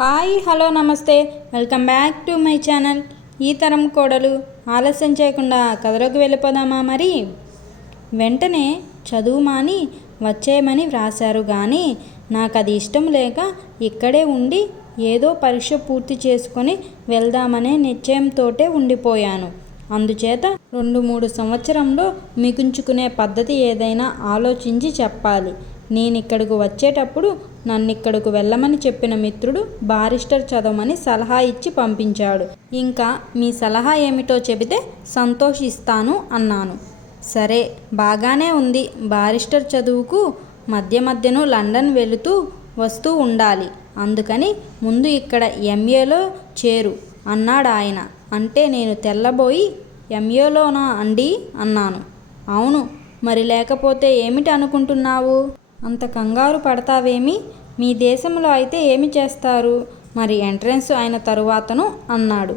Hi hello నమస్తే. Welcome back to my channel. ఈ తరం కోడలు ఆలస్యం చేయకుండా కథలోకి వెళ్ళిపోదామా మరి? వెంటనే చదువు మాని వచ్చేయమని వ్రాశారు కానీ నాకు అది ఇష్టం లేక ఇక్కడే ఉండి ఏదో పరీక్ష పూర్తి చేసుకొని వెళ్దామనే నిశ్చయంతోటే ఉండిపోయాను. అందుచేత రెండు మూడు సంవత్సరంలో మిగుంచుకునే పద్ధతి ఏదైనా ఆలోచించి చెప్పాలి. నేను ఇక్కడికి వచ్చేటప్పుడు నన్ను ఇక్కడకు వెళ్ళమని చెప్పిన మిత్రుడు బారిస్టర్ చదవమని సలహా ఇచ్చి పంపించాడు. ఇంకా మీ సలహా ఏమిటో చెబితే సంతోషిస్తాను అన్నాను. సరే బాగానే ఉంది. బారిస్టర్ చదువుకు మధ్య మధ్యను లండన్ వెళుతూ వస్తూ ఉండాలి. అందుకని ముందు ఇక్కడ ఎంఏలో చేరు అన్నాడు ఆయన అంటే నేను తెల్లబోయి ఎంఏలోనా అండి? అన్నాను. అవును. మరి లేకపోతే ఏమిటి అనుకుంటున్నావు? అంత కంగారు పడతావేమి? మీ దేశంలో అయితే ఏమి చేస్తారు? మరి ఎంట్రన్స్ అయిన తరువాతను అన్నాడు.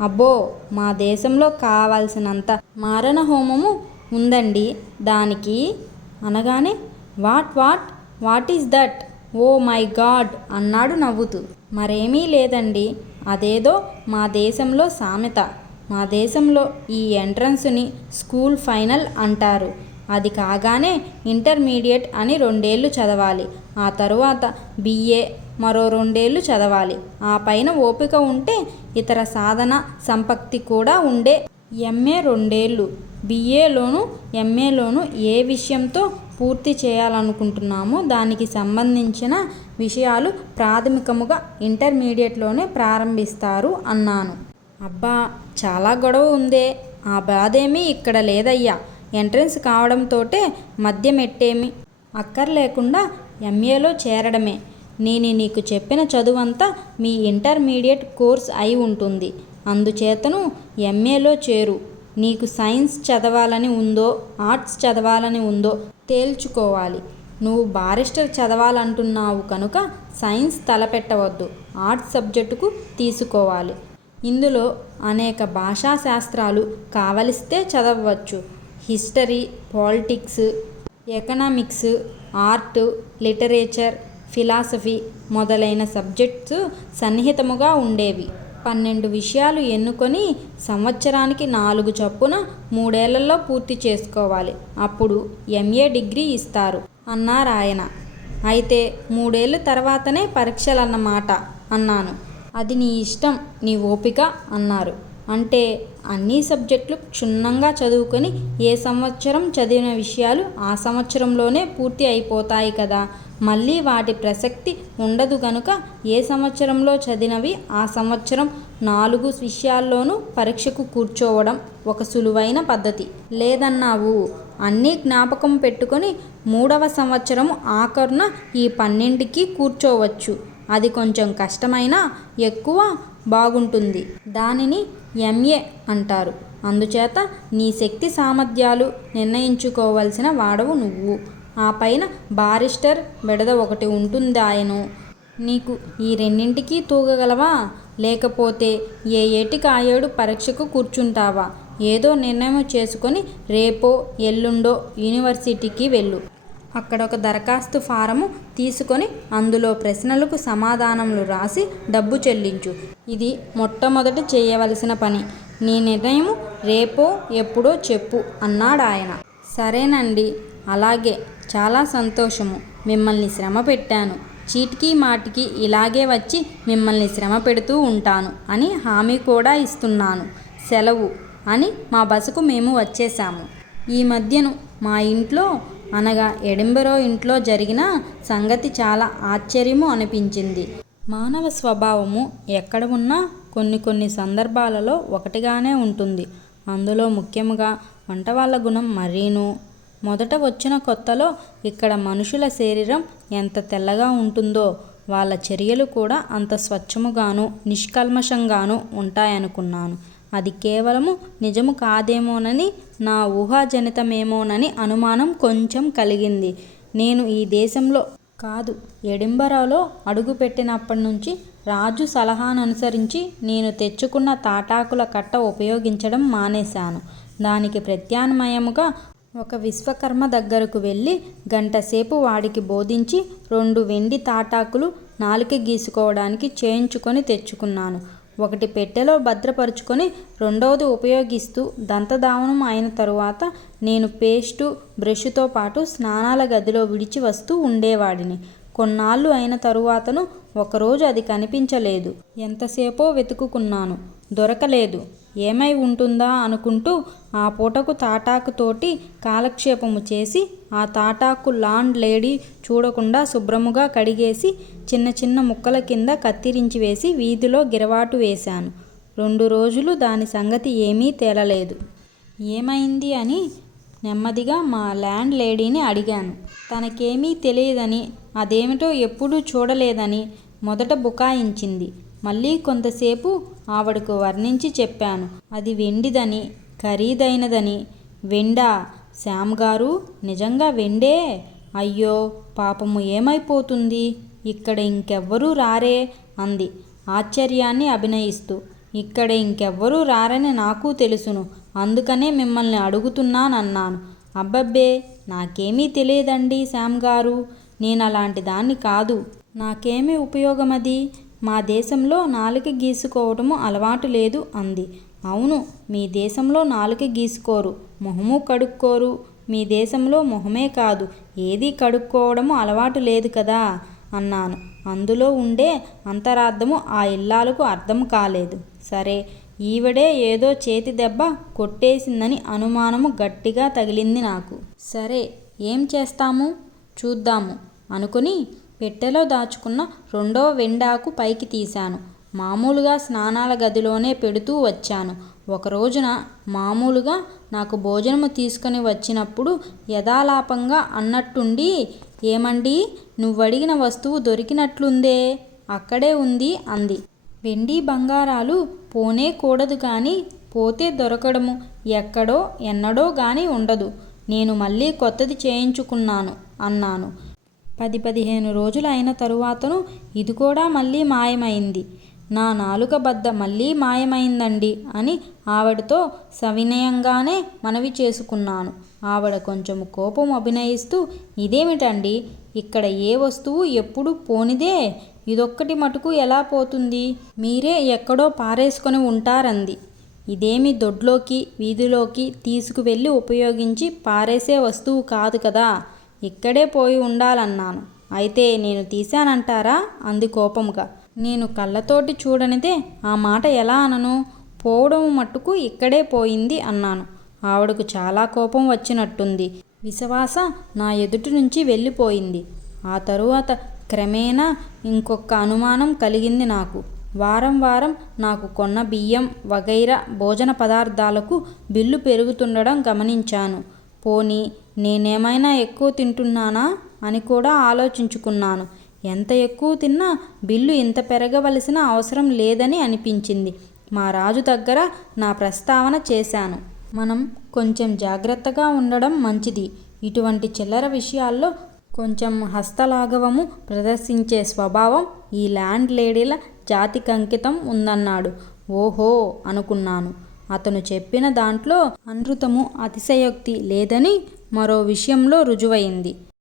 అబ్బో మా దేశంలో కావాల్సినంత మారణ హోమము ఉందండి. దానికి అనగానే what what? What is that? Oh my god! అన్నాడు నవ్వుతూ. మరేమీ లేదండి. అదేదో మా దేశంలో సామెత. మా దేశంలో ఈ ఎంట్రన్స్ని స్కూల్ ఫైనల్ అంటారు. అది కాగానే ఇంటర్మీడియట్ అని రెండేళ్ళు చదవాలి. ఆ తరువాత బిఏ మరో రెండేళ్ళు చదవాలి. ఆ పైన ఓపిక ఉంటే ఇతర సాధన సంపత్తి కూడా ఉండే ఎంఏ రెండేళ్ళు బిఏలోను ఎంఏలోను ఏ విషయంతో పూర్తి చేయాలనుకుంటున్నామో దానికి సంబంధించిన విషయాలు ప్రాథమికముగా ఇంటర్మీడియట్లోనే ప్రారంభిస్తారు అన్నాను. అబ్బా చాలా గొడవ ఉందే. ఆ బాధేమీ ఇక్కడ లేదయ్యా. ఎంట్రన్స్ కావడంతోటే మద్యమెట్టేమి? అక్కర్లేకుండా ఎంఏలో చేరడమే. నేను నీకు చెప్పిన చదువంతా మీ ఇంటర్మీడియట్ కోర్స్ అయి ఉంటుంది. అందుచేతను ఎంఏలో చేరు. నీకు సైన్స్ చదవాలని ఉందో ఆర్ట్స్ చదవాలని ఉందో తేల్చుకోవాలి. నువ్వు బారిస్టర్ చదవాలంటున్నావు కనుక సైన్స్ తలపెట్టవద్దు. ఆర్ట్స్ సబ్జెక్టుకు తీసుకోవాలి. ఇందులో అనేక భాషా శాస్త్రాలు కావలిస్తే చదవవచ్చు. History politics economics art literature philosophy మొదలైన సబ్జెక్ట్స్ సన్నిహితముగా ఉండేవి. పన్నెండు విషయాలు ఎన్నుకొని సంవత్సరానికి నాలుగు చొప్పున మూడేళ్ళలో పూర్తి చేసుకోవాలి. అప్పుడు ఎంఏ డిగ్రీ ఇస్తారు. అన్నారాయన. అయితే మూడేళ్ళ తర్వాతనే పరీక్షలన్నమాట అన్నాను. అది నీ ఇష్టం నీ ఓపిక అన్నారు. అంటే అన్ని సబ్జెక్టులు క్షుణ్ణంగా చదువుకొని ఏ సంవత్సరం చదివిన విషయాలు ఆ సంవత్సరంలోనే పూర్తి అయిపోతాయి కదా. మళ్ళీ వాటి ప్రసక్తి ఉండదు గనుక ఏ సంవత్సరంలో చదివినవి ఆ సంవత్సరం నాలుగు విషయాల్లోనూ పరీక్షకు కూర్చోవడం ఒక సులువైన పద్ధతి. లేదన్నావు. అన్నీ జ్ఞాపకం పెట్టుకొని మూడవ సంవత్సరం ఆఖరున ఈ పన్నెండుకి కూర్చోవచ్చు. అది కొంచెం కష్టమైనా ఎక్కువ బాగుంటుంది. దానిని ఎంఏ అంటారు. అందుచేత నీ శక్తి సామర్థ్యాలు నిర్ణయించుకోవలసిన వాడవు నువ్వు. ఆ పైన బారిస్టర్ బెడద ఒకటి ఉంటుందాయను. నీకు ఈ రెండింటికి తూగగలవా? లేకపోతే ఏ ఏటికి ఆ ఏడు పరీక్షకు కూర్చుంటావా? ఏదో నిర్ణయం చేసుకొని రేపో ఎల్లుండో యూనివర్సిటీకి వెళ్ళు. అక్కడ ఒక దరఖాస్తు ఫారము తీసుకొని అందులో ప్రశ్నలకు సమాధానములు రాసి డబ్బు చెల్లించు. ఇది మొట్టమొదట చేయవలసిన పని. నీ నిర్ణయం రేపో ఎప్పుడో చెప్పు అన్నాడు ఆయన సరేనండి. అలాగే చాలా సంతోషము. మిమ్మల్ని శ్రమ పెట్టాను. చీటికి మాటికి ఇలాగే వచ్చి మిమ్మల్ని శ్రమ పెడుతూ ఉంటాను అని హామీ కూడా ఇస్తున్నాను. సెలవు అని మా బసకు మేము వచ్చేసాము ఈ మధ్యను మా ఇంట్లో అనగా ఎడింబరో ఇంట్లో జరిగిన సంగతి చాలా ఆశ్చర్యము అనిపించింది. మానవ స్వభావము ఎక్కడ ఉన్నా కొన్ని కొన్ని సందర్భాలలో ఒకటిగానే ఉంటుంది. అందులో ముఖ్యముగా వంట వాళ్ళ గుణం మరీను. మొదట వచ్చిన కొత్తలో ఇక్కడ మనుషుల శరీరం ఎంత తెల్లగా ఉంటుందో వాళ్ళ చర్యలు కూడా అంత స్వచ్ఛముగాను నిష్కల్మషంగాను ఉంటాయనుకున్నాను. అది కేవలము నిజము కాదేమోనని నా ఊహాజనితమేమోనని అనుమానం కొంచెం కలిగింది. నేను ఈ దేశంలో కాదు ఎడింబరాలో అడుగుపెట్టినప్పటి నుంచి రాజు సలహాననుసరించి నేను తెచ్చుకున్న తాటాకుల కట్ట ఉపయోగించడం మానేశాను. దానికి ప్రత్యామ్నాయముగా ఒక విశ్వకర్మ దగ్గరకు వెళ్ళి గంటసేపు వాడికి బోధించి రెండు వెండి తాటాకులు నాలుక గీసుకోవడానికి చేయించుకొని తెచ్చుకున్నాను. ఒకటి పెట్టెలో భద్రపరుచుకొని రెండవది ఉపయోగిస్తూ దంతధావనం అయిన తరువాత నేను పేస్టు బ్రష్తో పాటు స్నానాల గదిలో విడిచి వస్తూ ఉండేవాడిని. కొన్నాళ్ళు అయిన తరువాతను ఒకరోజు అది కనిపించలేదు. ఎంతసేపో వెతుకుకున్నాను. దొరకలేదు. ఏమై ఉంటుందా అనుకుంటూ ఆ పూటకు తాటాకుతోటి కాలక్షేపము చేసి ఆ తాటాకు లాండ్ లేడీ చూడకుండా శుభ్రముగా కడిగేసి చిన్న చిన్న ముక్కల కింద కత్తిరించి వేసి వీధిలో గిరవాటు వేశాను. రెండు రోజులు దాని సంగతి ఏమీ తేలలేదు. ఏమైంది అని నెమ్మదిగా మా ల్యాండ్ లేడీని అడిగాను. తనకేమీ తెలియదని అదేమిటో ఎప్పుడూ చూడలేదని మొదట బుకాయించింది. మళ్ళీ కొంతసేపు ఆవిడకు వర్ణించి చెప్పాను. అది వెండిదని ఖరీదైనదని. వెండా శ్యామ్ గారు నిజంగా వెండే? అయ్యో పాపము ఏమైపోతుంది? ఇక్కడ ఇంకెవ్వరూ రారే? అంది. ఆశ్చర్యాన్ని అభినయిస్తూ ఇక్కడ ఇంకెవ్వరూ రారని నాకు తెలుసును. అందుకనే మిమ్మల్ని అడుగుతున్నానన్నాను. అబ్బబ్బే నాకేమీ తెలియదండి శ్యామ్ గారు. నేను అలాంటి దాన్ని కాదు. నాకేమి ఉపయోగమది? మా దేశంలో నాలుక గీసుకోవటము అలవాటు లేదు అంది. అవును మీ దేశంలో నాలుక గీసుకోరు మొహము కడుక్కోరు. మీ దేశంలో మొహమే కాదు ఏది కడుక్కోవడము అలవాటు లేదు కదా? అన్నాను. అందులో ఉండే అంతరార్థము ఆ ఇల్లాలకు అర్థం కాలేదు. సరే ఈవిడే ఏదో చేతి దెబ్బ కొట్టేసిందని అనుమానము గట్టిగా తగిలింది నాకు. సరే ఏం చేస్తాము? చూద్దాము అనుకుని పెట్టెలో దాచుకున్న రెండవ వెండాకు పైకి తీశాను. మామూలుగా స్నానాల గదిలోనే పెడుతూ వచ్చాను. ఒక రోజున మామూలుగా నాకు భోజనము తీసుకొని వచ్చినప్పుడు యథాలాపంగా అన్నట్టుండి ఏమండి నువ్వడిగిన వస్తువు దొరికినట్లుందే అక్కడే ఉంది అంది. వెండి బంగారాలు పోనే కూడదు కానీ పోతే దొరకడము. ఎక్కడో ఎన్నడో కానీ ఉండదు. నేను మళ్ళీ కొత్తది చేయించుకున్నాను అన్నాను. పది పదిహేను రోజులు అయిన తరువాతను ఇది కూడా మళ్ళీ మాయమైంది. నా నాలుక బద్ద మళ్ళీ మాయమైందండి అని ఆవిడతో సవినయంగానే మనవి చేసుకున్నాను. ఆవిడ కొంచెం కోపం అభినయిస్తూ ఇదేమిటండి? ఇక్కడ ఏ వస్తువు ఎప్పుడు పోనిదే? ఇదొక్కటి మటుకు ఎలా పోతుంది? మీరే ఎక్కడో పారేసుకొని ఉంటారంది. ఇదేమి దొడ్లోకి వీధిలోకి తీసుకువెళ్ళి ఉపయోగించి పారేసే వస్తువు కాదు కదా? ఇక్కడే పోయి ఉండాలన్నాను. అయితే నేను తీశానంటారా? అంది కోపంగా. నేను కళ్ళతోటి చూడనిదే ఆ మాట ఎలా అనను? పోవడం మట్టుకు ఇక్కడే పోయింది అన్నాను. ఆవిడకు చాలా కోపం వచ్చినట్టుంది. విశ్వాస నా ఎదుటి నుంచి వెళ్ళిపోయింది. ఆ తరువాత క్రమేణా ఇంకొక అనుమానం కలిగింది నాకు. వారం వారం నాకు కొన్న బియ్యం వగైరా భోజన పదార్థాలకు బిల్లు పెరుగుతుండడం గమనించాను. పోనీ నేనేమైనా ఎక్కువ తింటున్నానా? అని కూడా ఆలోచించుకున్నాను. ఎంత ఎక్కువ తిన్నా బిల్లు ఇంత పెరగవలసిన అవసరం లేదని అనిపించింది. మా రాజు దగ్గర నా ప్రస్తావన చేశాను. మనం కొంచెం జాగ్రత్తగా ఉండడం మంచిది. ఇటువంటి చిల్లర విషయాల్లో కొంచెం హస్తలాఘవము ప్రదర్శించే స్వభావం ఈ ల్యాండ్ లేడీల జాతికంకితం ఉందన్నాడు. ఓహో అనుకున్నాను. అతను చెప్పిన దాంట్లో అనృతము అతిశయోక్తి లేదని మరో విషయంలో రుజువైంది.